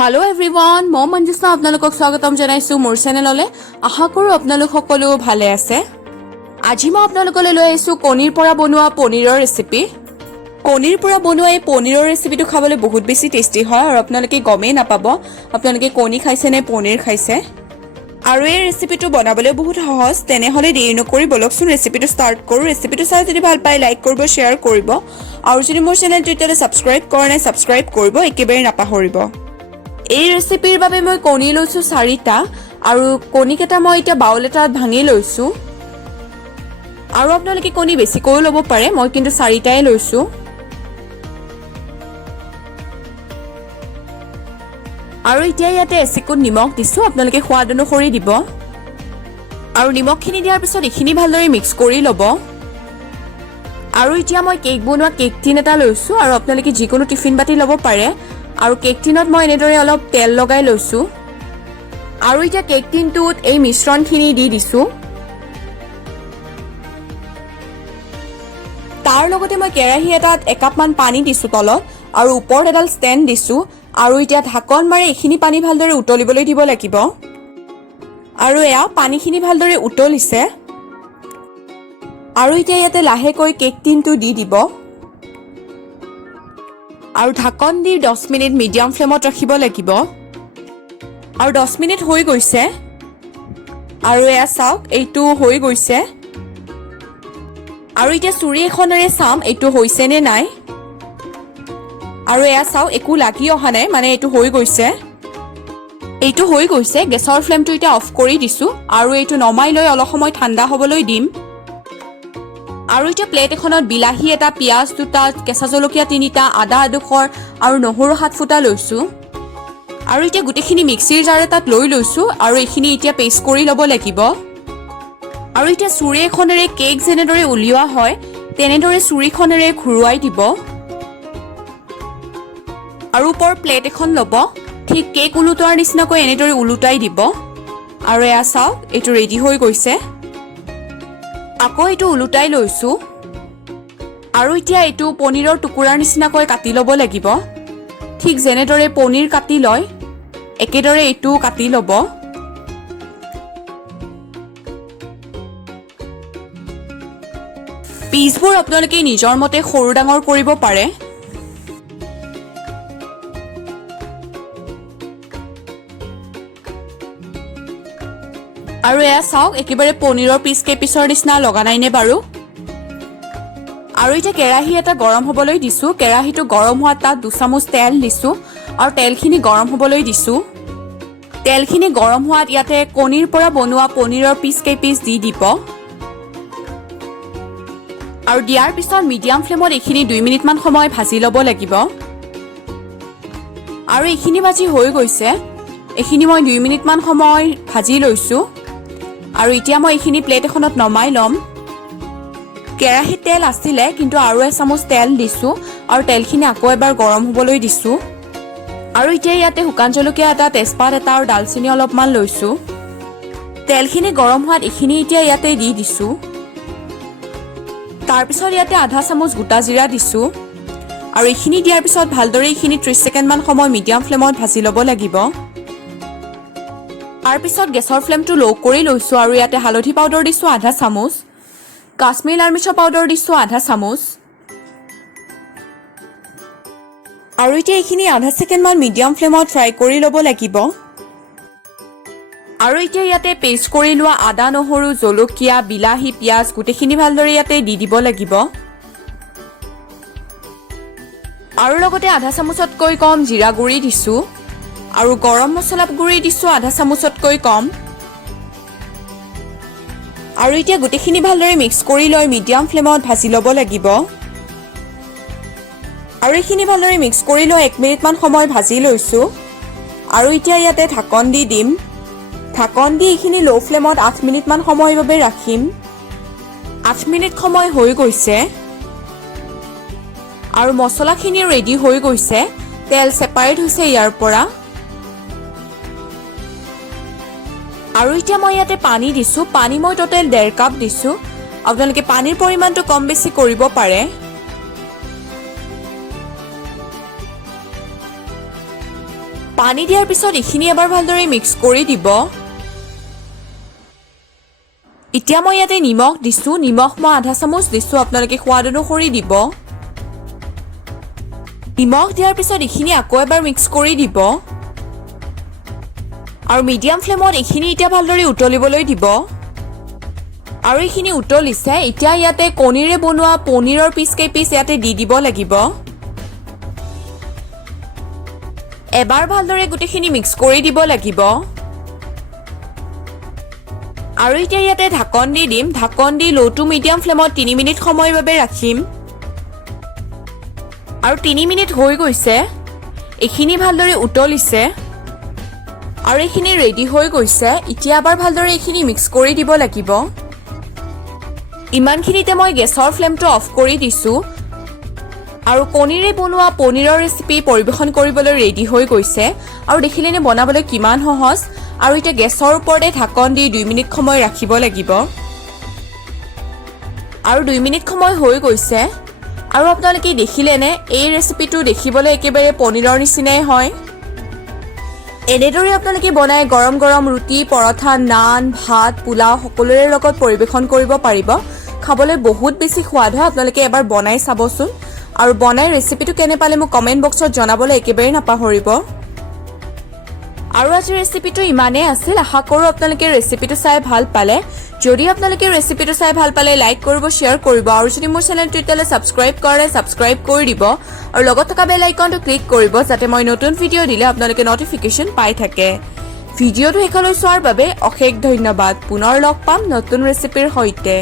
Hello everyone, মই মঞ্জুষা আপোনালোকক স্বাগতম জনাইছো মোৰ চেনেললৈ। আশা কৰো আপোনালোক সকলো ভালে আছে। আজি মই আপোনালোকলৈ লৈ আহিছো কণীৰ পৰা বনোৱা পনীৰৰ ৰেচিপি। কণীৰ পৰা বনোৱা এই পনীৰৰ ৰেচিপিটো খাবলৈ বহুত বেছি টেষ্টি হয় আৰু আপোনালোকে গমেই নাপাব আপোনালোকে কণী খাইছে নে পনীৰ খাইছে। আৰু এই ৰেচিপিটো বনাবলৈ বহুত সহজ। তেনেহলে দেৰি নকৰি বলকচোন ৰেচিপিটো ষ্টাৰ্ট কৰো। ৰেচিপিটো চাই যদি ভাল পায় লাইক কৰিব, শ্বেয়াৰ কৰিব আৰু যদি মোৰ চেনেলটো এতিয়ালৈ সাবস্ক্ৰাইব কৰা নাই সাবস্ক্ৰাইব কৰিব একেবাৰে নাপাহৰিব। এই ৰেচিপিৰ বাবে মই কণী লৈছো 4টা আৰু কণীকেটা মই এতিয়া বাউল এটাত ভাঙি লৈছো। আৰু আপোনালোকে কণী বেছিকৈ ল'ব পাৰে, মই কিন্তু 4টাই লৈছো। আৰু এতিয়া ইয়াতে এচিকুট নিমখ দিছো, আপোনালোকে সোৱাদ অনুসৰি দিব। আৰু নিমখখিনি দিয়াৰ পিছত এইখিনি ভালদৰে মিক্স কৰি ল'ব। আৰু এতিয়া মই কেক বনোৱা কেক টিন এটা লৈছো আৰু আপোনালোকে যিকোনো টিফিন বাটি ল'ব পাৰে। আৰু কেক টিনত মই এনেদৰে অলপ তেল লগাই লৈছো। আৰু এতিয়া কেক টিনটোত এই মিশ্ৰণখিনি দি দিছো। তাৰ লগতে মই কেৰাহী এটাত 1 কাপমান পানী দিছো তলত আৰু ওপৰত এডাল ষ্টেণ্ড দিছো। আৰু এতিয়া ঢাকন মাৰি এইখিনি পানী ভালদৰে উতলিবলৈ দিব লাগিব। আৰু এয়া পানীখিনি ভালদৰে উতলিছে। আৰু এতিয়া ইয়াতে লাহেকৈ কেক টিনটো দি দিব। আৰু ঢাকন দি 10 মিনিট মিডিয়াম ফ্লেমত ৰাখিব লাগিব। আৰু 10 মিনিট হৈ গৈছে। আৰু এয়া চাওক এইটো হৈ গৈছে। আৰু এতিয়া চুৰি এখনেৰে চাম এইটো হৈছে নে নাই। আৰু এয়া চাওক একো লাগি অহা নাই, মানে এইটো হৈ গৈছে। এইটো হৈ গৈছে। গেছৰ ফ্লেমটো এতিয়া অফ কৰি দিছো আৰু এইটো নমাই লৈ অলপ সময় ঠাণ্ডা হ'বলৈ দিম। আৰু এতিয়া প্লেট এখনত বিলাহী এটা, পিয়াজ 2টা, কেঁচা জলকীয়া 3টা, আদা 1/2 আৰু নহৰু 7 ফুটা লৈছো। আৰু এতিয়া গোটেইখিনি মিক্সিৰ জাৰ এটাত লৈ লৈছো আৰু এইখিনি এতিয়া পেষ্ট কৰি ল'ব লাগিব। আৰু এতিয়া চুৰি এখনেৰে কেক যেনেদৰে উলিওৱা হয় তেনেদৰে চুৰিখনেৰে ঘূৰুৱাই দিব। আৰু ওপৰ প্লেট এখন ল'ব, ঠিক কেক উলুটোৱাৰ নিচিনাকৈ এনেদৰে উলুটাই দিব। আৰু এয়া চাওক এইটো ৰেডি হৈ গৈছে। আকৌ এইটো উলুটাই লৈছো। আৰু এতিয়া এইটো পনীৰৰ টুকুৰাৰ নিচিনাকৈ কাটি ল'ব লাগিব। ঠিক যেনেদৰে পনীৰ কাটি লয় একেদৰে এইটো কাটি ল'ব। পিচবোৰ আপোনালোকে নিজৰ মতে সৰু ডাঙৰ কৰিব পাৰে। আৰু এয়া চাওক একেবাৰে পনীৰৰ পিচ কেপিচৰ নিচিনা লগা নাইনে বাৰু। আৰু এতিয়া কেৰাহী এটা গৰম হ'বলৈ দিছো। কেৰাহীটো গৰম হোৱাত তাত 2 চামুচ তেল দিছো আৰু তেলখিনি গৰম হ'বলৈ দিছো। তেলখিনি গৰম হোৱাত ইয়াতে কণীৰ পৰা বনোৱা পনীৰৰ পিচ কেপিচ দি দিব। আৰু দিয়াৰ পিছত মিডিয়াম ফ্লেমত এইখিনি 2 মিনিটমান সময় ভাজি ল'ব লাগিব। আৰু এইখিনি ভাজি হৈ গৈছে। এইখিনি মই 2 মিনিটমান সময় ভাজি লৈছো। আৰু এতিয়া মই এইখিনি প্লেট এখনত নমাই ল'ম। কেৰাহীত তেল আছিলে কিন্তু আৰু 1 চামুচ তেল দিছো আৰু তেলখিনি আকৌ এবাৰ গৰম হ'বলৈ দিছো। আৰু এতিয়া ইয়াতে শুকান জলকীয়া এটা, তেজপাত এটা আৰু ডালচেনি অলপমান লৈছো। তেলখিনি গৰম হোৱাত এইখিনি এতিয়া ইয়াতে দি দিছো। তাৰপিছত ইয়াতে আধা চামুচ গোটা জিৰা দিছো। আৰু এইখিনি দিয়াৰ পিছত ভালদৰে এইখিনি 30 ছেকেণ্ডমান সময় মিডিয়াম ফ্লেমত ভাজি ল'ব লাগিব। তাৰপিছত গেছৰ ফ্লেমটো ল' কৰি লৈছো আৰু ইয়াতে হালধি পাউডাৰ দিছো আধা চামুচ, কাশ্মীৰ লাল মিৰ্চ পাউডাৰ দিছো আধা চামুচ। আৰু এতিয়া এইখিনি আধা ছেকেণ্ডমান মিডিয়াম ফ্লেমত ফ্ৰাই কৰি ল'ব লাগিব। আৰু এতিয়া ইয়াতে পেষ্ট কৰি লোৱা আদা, নহৰু, জলকীয়া, বিলাহী, পিয়াজ গোটেইখিনি ভালদৰে ইয়াতে দি দিব লাগিব। আৰু লগতে আধা চামুচতকৈ কম জিৰা গুড়ি দিছো আৰু গৰম মছলা গুড়ি দিছো আধা চামুচতকৈ কম। আৰু এতিয়া গোটেইখিনি ভালদৰে মিক্স কৰি লৈ মিডিয়াম ফ্লেমত ভাজি ল'ব লাগিব। আৰু এইখিনি ভালদৰে মিক্স কৰি লৈ 1 মিনিটমান সময় ভাজি লৈছো। আৰু এতিয়া ইয়াতে ঢাকন দি দিম। ঢাকন দি এইখিনি ল' ফ্লেমত 8 মিনিটমান সময়ৰ বাবে ৰাখিম। 8 মিনিট সময় হৈ গৈছে। আৰু মছলাখিনি ৰেডি হৈ গৈছে। তেল সেপাৰেট হৈছে ইয়াৰ পৰা। আৰু এতিয়া মই ইয়াতে পানী দিছো। পানী মই টোটেল 1.5 কাপ দিছো। আপোনালোকে পানীৰ পৰিমাণটো কম বেছি কৰিব পাৰে। পানী দিয়াৰ পিছত এইখিনি এবাৰ ভালদৰে মিক্স কৰি দিব। এতিয়া মই ইয়াতে নিমখ দিছোঁ, নিমখ মই আধা চামুচ দিছোঁ, আপোনালোকে সোৱাদ অনুসৰি দিব। নিমখ দিয়াৰ পিছত এইখিনি আকৌ এবাৰ মিক্স কৰি দিব আৰু মিডিয়াম ফ্লেমত এইখিনি এতিয়া ভালদৰে উতলিবলৈ দিব। আৰু এইখিনি উতলিছে, এতিয়া ইয়াতে কণীৰে বনোৱা পনীৰৰ পিচ ইয়াতে দি দিব লাগিব। এবাৰ ভালদৰে গোটেইখিনি মিক্স কৰি দিব লাগিব। আৰু এতিয়া ইয়াতে ঢাকন দি দিম, ঢাকন দি ল' টু মিডিয়াম ফ্লেমত 3 মিনিট সময়ৰ বাবে ৰাখিম। আৰু 3 মিনিট হৈ গৈছে, এইখিনি ভালদৰে উতলিছে আৰু এইখিনি ৰেডি হৈ গৈছে। এতিয়া এবাৰ ভালদৰে এইখিনি মিক্স কৰি দিব লাগিব। ইমানখিনিতে মই গেছৰ ফ্লেমটো অফ কৰি দিছোঁ আৰু কণীৰে বনোৱা পনীৰৰ ৰেচিপি পৰিৱেশন কৰিবলৈ ৰেডি হৈ গৈছে। আৰু দেখিলেনে বনাবলৈ কিমান সহজ। আৰু এতিয়া গেছৰ ওপৰতে ঢাকন দি 2 মিনিট সময় ৰাখিব লাগিব। আৰু 2 মিনিট সময় হৈ গৈছে আৰু আপোনালোকে দেখিলেনে এই ৰেচিপিটো দেখিবলৈ একেবাৰে পনীৰৰ নিচিনাই হয়। এনেদৰে আপোনালোকে বনাই গৰম গৰম ৰুটি, পৰঠা, নান, ভাত, পোলাও সকলোৰে লগত পৰিৱেশন কৰিব পাৰিব। খাবলৈ বহুত বেছি সোৱাদ হয়, আপোনালোকে এবাৰ বনাই চাবচোন। আৰু বনাই ৰেচিপিটো কেনে পালে মোক কমেণ্ট বক্সত জনাবলৈ একেবাৰে নাপাহৰিব। আৰু আজিৰ ৰেচিপিটো ইমানেই আছিল। আশা কৰোঁ আপোনালোকে ৰেচিপিটো চাই ভাল পালে। যদি আপোনালোকে ৰেচিপিটো চাই ভাল পালে লাইক কৰিব, শ্বেয়াৰ কৰিব আৰু যদি মোৰ চেনেলটো এতিয়ালৈ ছাবস্ক্ৰাইব কৰা নাই ছাবস্ক্ৰাইব কৰি দিব আৰু লগত থকা বেল আইকনটো ক্লিক কৰিব যাতে মই নতুন ভিডিঅ' দিলে আপোনালোকে নটিফিকেশ্যন পাই থাকে। ভিডিঅ'টো শেষলৈ চোৱাৰ বাবে অশেষ ধন্যবাদ। পুনৰ লগ পাম নতুন ৰেচিপিৰ সৈতে।